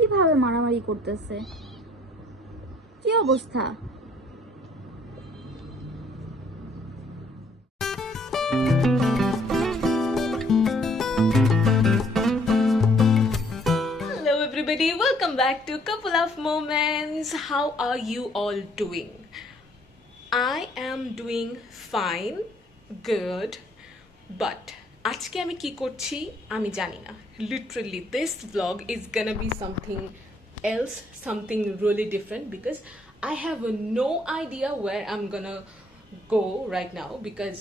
কিভাবে মারামারি করতেছে, কি অবস্থা? Hello, everybody. Welcome back to Couple of Moments. How are you all doing? I am doing fine, good, but আজকে আমি কি করছি আমি জানি না. Literally, this vlog is gonna be something else, something really different because I have no idea where I'm gonna go right now because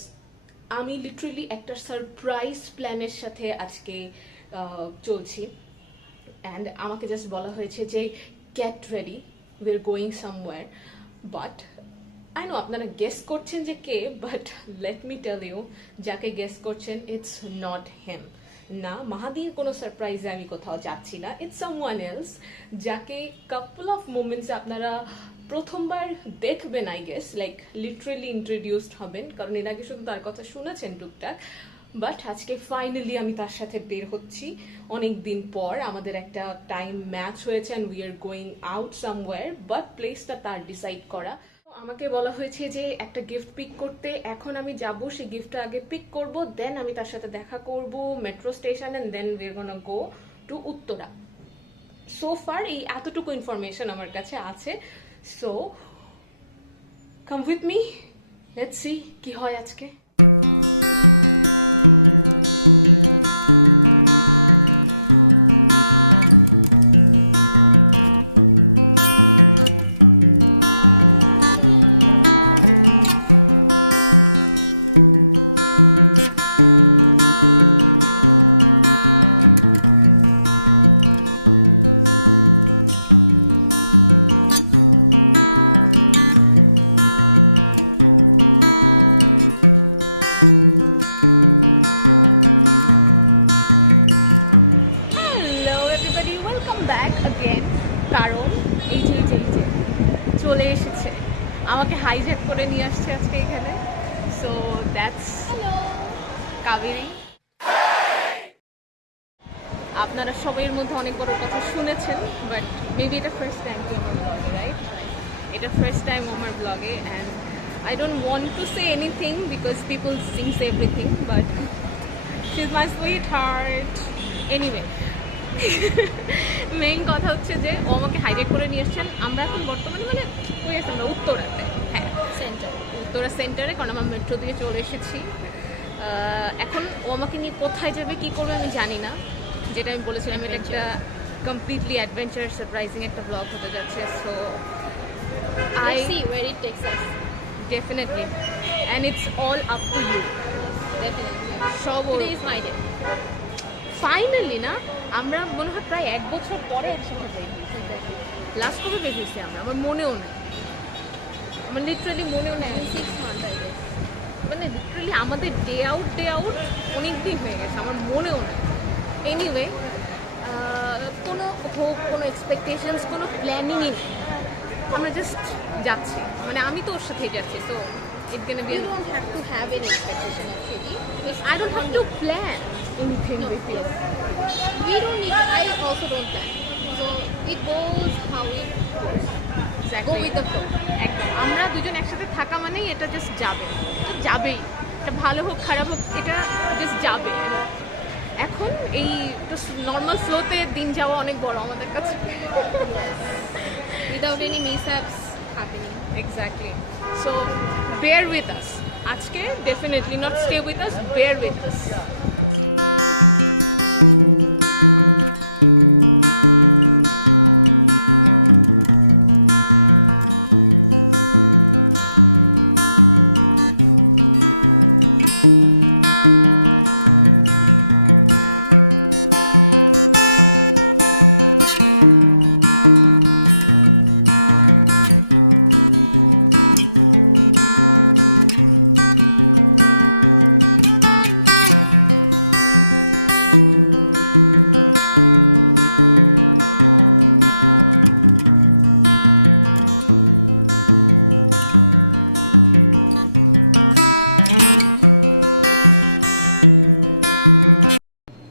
আমি literally একটা surprise প্ল্যানের সাথে আজকে চলছি অ্যান্ড আমাকে জাস্ট বলা হয়েছে যে get ready, we are going somewhere. But I know আপনারা গেস করছেন যে কে, but let me tell you, যাকে গেস করছেন ইটস নট হেম। না, মাহাদির কোনো সারপ্রাইজে আমি কোথাও যাচ্ছি না, ইটস সামওয়ান এলস যাকে কাপল অফ মোমেন্টস আপনারা প্রথমবার দেখবেন, I guess, like literally introduced হবেন, কারণ এর আগে শুধু তার কথা শুনেছেন টুকটাক। বাট আজকে ফাইনালি আমি তার সাথে বের হচ্ছি অনেক দিন পর। আমাদের একটা টাইম ম্যাচ হয়েছে and we are going out somewhere, but প্লেসটা তার ডিসাইড করা। আমাকে বলা হয়েছে যে একটা গিফট পিক করতে, এখন আমি যাব, সেই গিফটটা আগে পিক করব, দেন আমি তার সাথে দেখা করব metro station and then we are gonna go to Uttara. So far এই এতটুকু ইনফরমেশন আমার কাছে আছে। So come with me, let's see কি হয় আজকে। Hello everybody, welcome back again. কারণ এই যে চলে এসেছে, আমাকে হাইজ্যাক করে নিয়ে আসছে আজকে এখানে। So that's Kaberi. আপনারা সবাইয়ের মধ্যে অনেক বড় কথা শুনেছেন, বাট মেবি এটা ফার্স্ট টাইম কি আমার ব্লগে, রাইট? এটা ফার্স্ট টাইম আমার ব্লগে and I don't want to say anything because people sings everything, but she is my sweet heart. Anyway, main কথা হচ্ছে যে ও আমাকে হাইজ্যাক করে নিয়ে এসছেন। আমরা এখন বর্তমানে মানে কই আছি আমরা? উত্তরাতে, হ্যাঁ, সেন্টার, উত্তরা সেন্টারে, কারণ আমরা মেট্রো দিয়ে চলে এসেছি। এখন ও আমাকে নিয়ে কোথায় যাবে, কি করবে আমি জানি না। যেটা আমি বলেছিলাম, এটা একটা কমপ্লিটলি অ্যাডভেঞ্চার সারপ্রাইজিং একটা ব্লগ হতে যাচ্ছে। So I see where it takes us, definitely, and it's all up to you. Definitely সব ইজ মাই ডে। ফাইনালি না, আমরা মনে হয় প্রায় 1 বছর পরে একসাথে বের হয়েছি। লাস্ট কবে বের হয়েছি আমরা, আমার মনেও নেই, আমার লিটারালি মনেও নেই। 6 মান্থ আই গেস, মানে লিটারালি আমাদের ডে আউট অনেক দিন হয়ে গেছে, আমার মনেও নেই। এনিওয়ে, কোনো হোপ, কোনো এক্সপেকটেশনস, কোনো প্ল্যানিংই নেই, আমরা জাস্ট যাচ্ছি। মানে আমি তো ওর সাথেই যাচ্ছি। So it's gonna be, you don't have to have any expectation actually, I don't have to plan anything with you. We don't need, I also don't plan. So it goes how it goes. Exactly. Go with the flow. একদম, আমরা দুজন একসাথে থাকা মানেই এটা just যাবে, এটা যাবেই, এটা ভালো হোক খারাপ হোক, এটা জাস্ট যাবে। এখন এই নর্মাল ফ্লোতে দিন যাওয়া অনেক বড় আমাদের কাছে, without any mishaps happening. Exactly. So bear with us আজকে, definitely not stay with us, bear with us.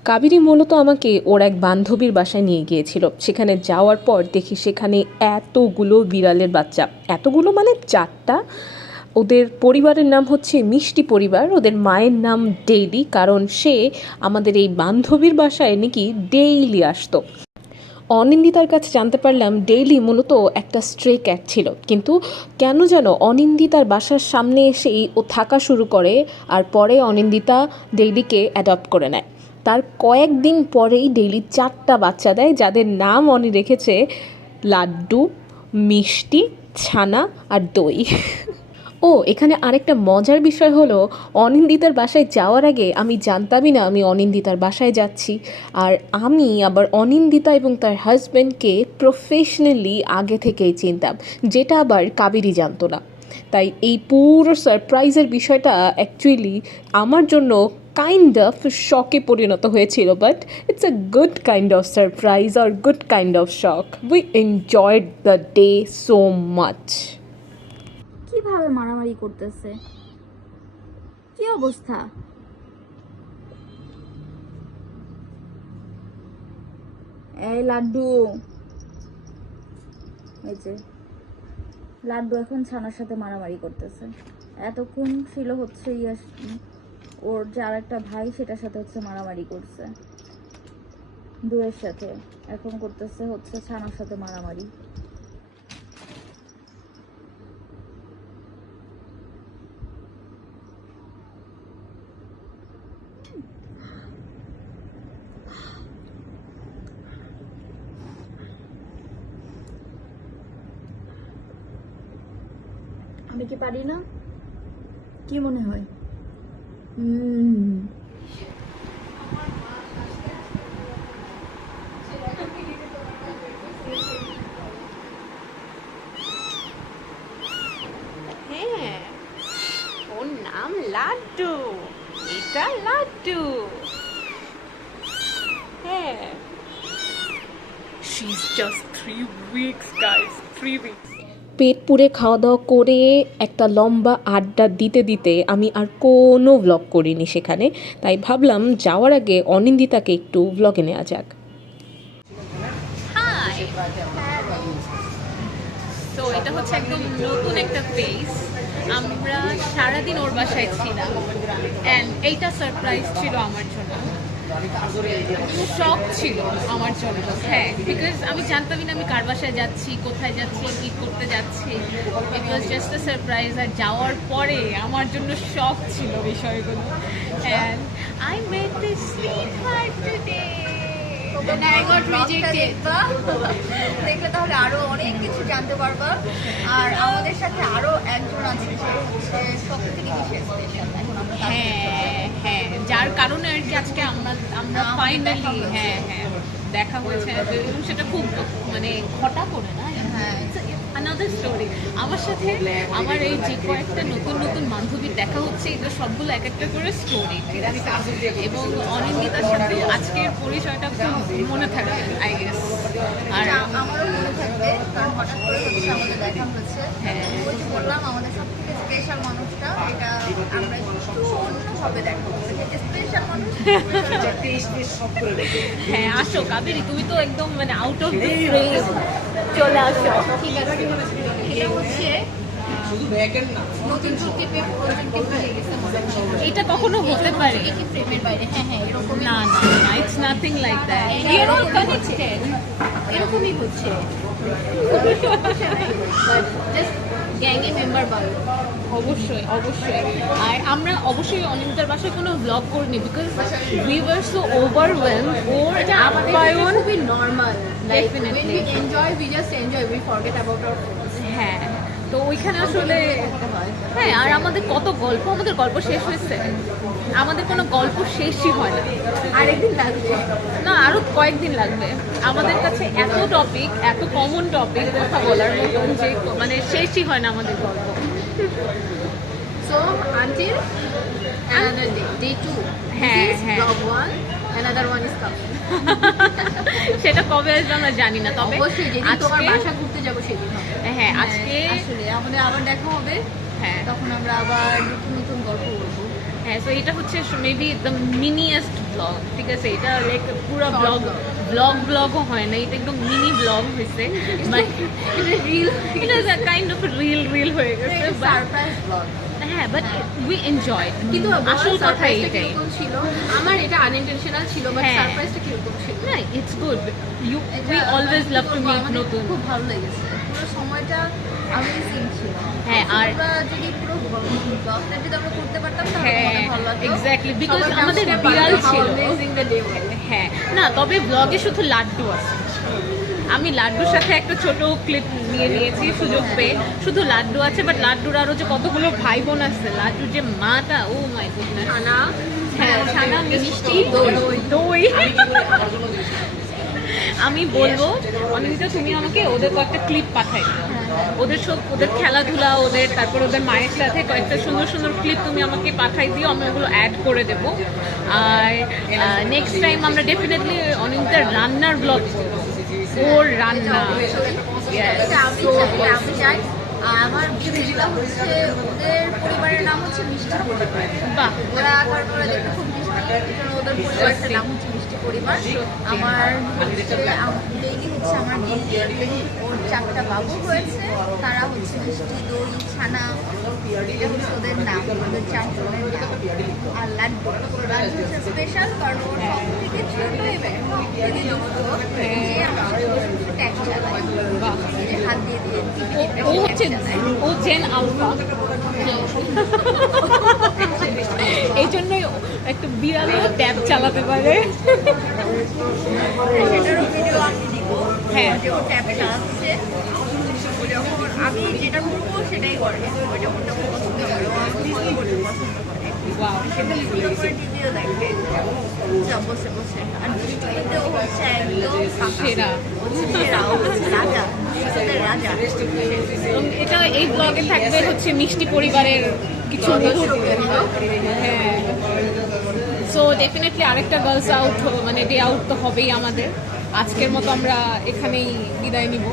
Kaberi মূলত আমাকে ওর এক বান্ধবীর বাসায় নিয়ে গিয়েছিল। সেখানে যাওয়ার পর দেখি সেখানে এতগুলো বিড়ালের বাচ্চা, এতগুলো মানে 4টা। ওদের পরিবারের নাম হচ্ছে মিষ্টি পরিবার, ওদের মায়ের নাম ডেইলি, কারণ সে আমাদের এই বান্ধবীর বাসায় নাকি ডেইলি আসতো। অনিন্দিতার কাছে জানতে পারলাম ডেইলি মূলত একটা স্ট্রে ক্যাট ছিল, কিন্তু কেন যেন অনিন্দিতার বাসার সামনে এসেই ও থাকা শুরু করে, আর পরে অনিন্দিতা ডেইলিকে অ্যাডপ্ট করে নেয়। তার কয়েকদিন পরেই ডেইলি 4টা বাচ্চা দেয়, যাদের নাম অনি রেখেছে লাড্ডু, মিষ্টি, ছানা আর দই। ও এখানে আরেকটা মজার বিষয় হলো, অনিন্দিতার বাসায় যাওয়ার আগে আমি জানতামই না আমি অনিন্দিতার বাসায় যাচ্ছি। আর আমি আবার অনিন্দিতা এবং তার হাজব্যান্ডকে প্রফেশনালি আগে থেকেই চিনতাম, যেটা আবার কাবেরী জানতো না। তাই এই পুরো সারপ্রাইজের বিষয়টা অ্যাকচুয়ালি আমার জন্য কাইন্ড অফ শকে পরিণত হয়েছিল, but it's a good kind of surprise আর good kind of shock. We enjoyed the day so much. কিভাবে মারামারি করতেছে, কি অবস্থা? এই লাড্ডু, এই যে লাড্ডু এখন ছানার সাথে মারামারি করতেছে। এতক্ষণ ছিল হচ্ছে ওর যে আরেকটা ভাই সেটার সাথে হচ্ছে মারামারি করছে, দুয়ের সাথে। এখন করতেছে হচ্ছে ছানার সাথে মারামারি। আমি কি পারি না? কি মনে হয়? হ্যাঁ, ওর নাম লাড্ডু, এটা লাড্ডু। হ্যাঁ, she's just 3 weeks guys, 3 weeks. পেট পুড়ে খাওয়া দাওয়া করে একটা লম্বা আড্ডা দিতে দিতে আমি আর কোনো ভ্লগ করিনি সেখানে। তাই ভাবলাম যাওয়ার আগে অনিন্দিতাকে একটু ভ্লগে নেওয়া যাক। হাই, তো এটা হচ্ছে একদম নতুন একটা পেজ। আমরা সারাদিন ওর বাসায় ছিলাম, অ্যান্ড এইটা সারপ্রাইজ ছিল আমার জন্য, শখ ছিল আমার জন্য। হ্যাঁ, বিকজ আমি জানতামই না আমি কার বাসায় যাচ্ছি, কোথায় যাচ্ছি, কী করতে যাচ্ছি। ইট ওয়াজ জাস্ট আ সারপ্রাইজ। আর যাওয়ার পরে আমার জন্য শখ ছিল বিষয়গুলো। And I made this sweet heart today. দেখলে তাহলে আরো অনেক কিছু জানতে পারবা। আর আমাদের সাথে আরো একজন আছে, সে হচ্ছে সবথেকে বেশি স্পেশাল। এখন আমরা হ্যাঁ হ্যাঁ, যার কারণে আর কি আজকে আমরা ফাইনালি হ্যাঁ হ্যাঁ দেখা হয়েছে, এবং সেটা খুব মানে ঘটা করে না। হ্যাঁ, আনাদার স্টোরি। আমার সাথে আমার এই যে কয়েকটা নতুন নতুন বান্ধবীর দেখা হচ্ছে, এটা সবগুলো এক একটা করে স্টোরি। এবং অনিন্দিতার সাথে আজকের পরিচয়টা খুব মনে থাকবে আই গেস। আর আমারও মনে থাকবে, কারণ হঠাৎ করে হচ্ছে আমাদের দেখা হচ্ছে। হ্যাঁ, ওই যে বললাম আমাদের সব থেকে স্পেশাল মানুষটা, এটা আমরা একটু অন্যভাবে দেখা হচ্ছে। স্পেশাল মানুষ হ্যাঁ, আসো কাবেরী, তুমি তো একদম মানে আউট অফ দ্য ফ্রেম, চলে আসো। ঠিক আছে, এটা হচ্ছে নতুন যুক্তি পেয়ে পুরোজনকে ভুলে গেছে মনে হয়। এটা কখনো হতে পারে? কি প্রেমের বাইরে? হ্যাঁ হ্যাঁ, এরকম না না, it's nothing like that. We are all connected. এরকমই হচ্ছে, জাস্ট গ্যাংয়ের মেম্বার বানাবো। অবশ্যই অবশ্যই। আর আমরা অবশ্যই অনিন্দিতার বাসায় কোনো ব্লগ করিনি, because we were so overwhelmed. ওর আপ্যায়ন খুবই normal, like when Definitely. we enjoy we just enjoy, we forget about our phones. হ্যাঁ, তো ওইখানে আসলে হ্যাঁ। আর আমাদের কত গল্প, আমাদের গল্প শেষ হয়েছে? আমাদের কোনো গল্প শেষই হয় না। আরেকদিন লাগবে না, আরো কয়েকদিন লাগবে। আমাদের কাছে এত টপিক, এত কমন টপিক কথা বলার মতন, যে মানে শেষই হয় না আমাদের গল্প। so until another day 2. হ্যাঁ, This is হ্যাঁ। vlog 1, another one is coming. সেটা কবে আসবে আমরা জানি না, তবে অবশ্যই যেদিন তোমার আজকে বাসা ঘুরতে যাবো সেদিন হবে। হ্যাঁ আজকে আসলে আমাদের আবার দেখা হবে, হ্যাঁ তখন আমরা আবার নতুন নতুন গল্প বলবো। হ্যাঁ। তো এটা হচ্ছে মেবি দ্য মিনিয়েস্ট ব্লগ, ঠিক আছে? এটা লাইক পুরো ব্লগও হয় না, এটা একদম মিনি ব্লগ হয়েছে, বাট এটা কাইন্ড অফ রিল হয়ে গেছে। Surprise blog. হ্যাঁ, বাট উই এনজয়। কিন্তু আসল কথা এইটাই। ছিল আমার, এটা আনইনটেনশনাল ছিল, বাট হ্যাঁ। সারপ্রাইজটা কিরকম ছিল? না, it's good, we always love to meet আমাদের নতুন। খুব ভালো লেগেছে, পুরো সময়টা অ্যামেজিং ছিল। হ্যাঁ, আর আমরা যদি পুরো ব্লগটা যদি আমরা করতে পারতাম তাহলে হ্যাঁ, অনেক ভালো লাগতো। এক্স্যাক্টলি, বিকজ সবাই আমাদের বুঝতে বিড়াল পারতো how ছিল। amazing the day was। হ্যাঁ, না তবে ব্লগে শুধু লাড্ডু আছে। আমি লাড্ডুর সাথে একটা ছোট ক্লিপ নিয়ে নিয়েছি সুযোগ পেয়ে, শুধু লাড্ডু আছে, বাট লাড্ডুর আরও যে কতগুলো ভাই বোন আছে, লাড্ডুর যে মাটা, ও মাই গুডনেস। ছানা, হ্যাঁ, ছানা, মিষ্টি, দই। আমি বলবো অনিন্দিতা, তুমি আমাকে ওদের কয়েকটা ক্লিপ পাঠাই দিও, ওদের খেলাধুলা, তারপর ওদের মায়ের সাথে কয়েকটা সুন্দর সুন্দর ক্লিপ তুমি আমাকে পাঠাই দিও, আমি ওগুলো অ্যাড করে দেব। আর নেক্সট টাইম আমরা ডেফিনেটলি অনিন্দিতার রান্নার ব্লগ করবো, ওর রান্না। Yes. আমি চাই আমার যেটা হচ্ছে ওদের পরিবারের নাম হচ্ছে মিষ্টি পরিবার। বাহ, ওরা তারপরে দেখতে খুব মিষ্টি, কারণ ওদের পরিবারটার নাম হচ্ছে মিষ্টি পরিবার। আমার ডেইলি হচ্ছে আমার দিদি, ওর 4টা বাবু হয়েছে, তারা হচ্ছে মিষ্টি, দই, ছানা, এটা হচ্ছে ওদের নাম, ওদের 4 জনের নাম। আর লাড্ডু হচ্ছে স্পেশাল, কারণ ওর সব থেকে ছোট দিদি দুটো যে আমার সাথে ট্যাগ চালায়, যে হাত দিয়ে দিয়ে ও হচ্ছে ও জেন আলফা, এই জন্যই একটা বিড়ালও ট্যাব চালাতে পারে। সেটারও ভিডিও আমি দিব। হ্যাঁ। যে ও ট্যাবে চালাচ্ছে, ও যখন আমি যেটা করবো সেটাই করে, ও যখন যখন পছন্দ করে, ও আমি ফলো করতে পছন্দ করে, Wow. সেটা ভিডিও করে টিভিও দেখে যা বসে বসে। আর দুষ্টুমিতে ও হচ্ছে একদম সেরা। সেরা, ও হচ্ছে রাজা, শিশুদের রাজা। এবং এটা এই ব্লগে থাকবে হচ্ছে মিষ্টি পরিবারের কিছু মুহূর্ত। হ্যাঁ, সো ডেফিনেটলি আরেকটা গার্লস আউট, মানে ডে আউট তো হবেই আমাদের। আজকের মতো আমরা এখানেই বিদায় নিব।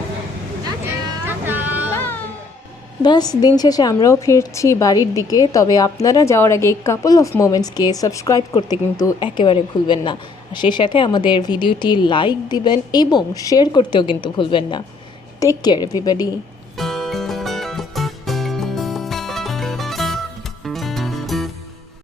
ব্যাস, দিন শেষে আমরাও ফিরছি বাড়ির দিকে। তবে আপনারা যাওয়ার আগে কাপল অফ মোমেন্টসকে সাবস্ক্রাইব করতে কিন্তু একেবারে ভুলবেন না। আর সেই সাথে আমাদের ভিডিওটি লাইক দিবেন এবং শেয়ার করতেও কিন্তু ভুলবেন না। Take care everybody.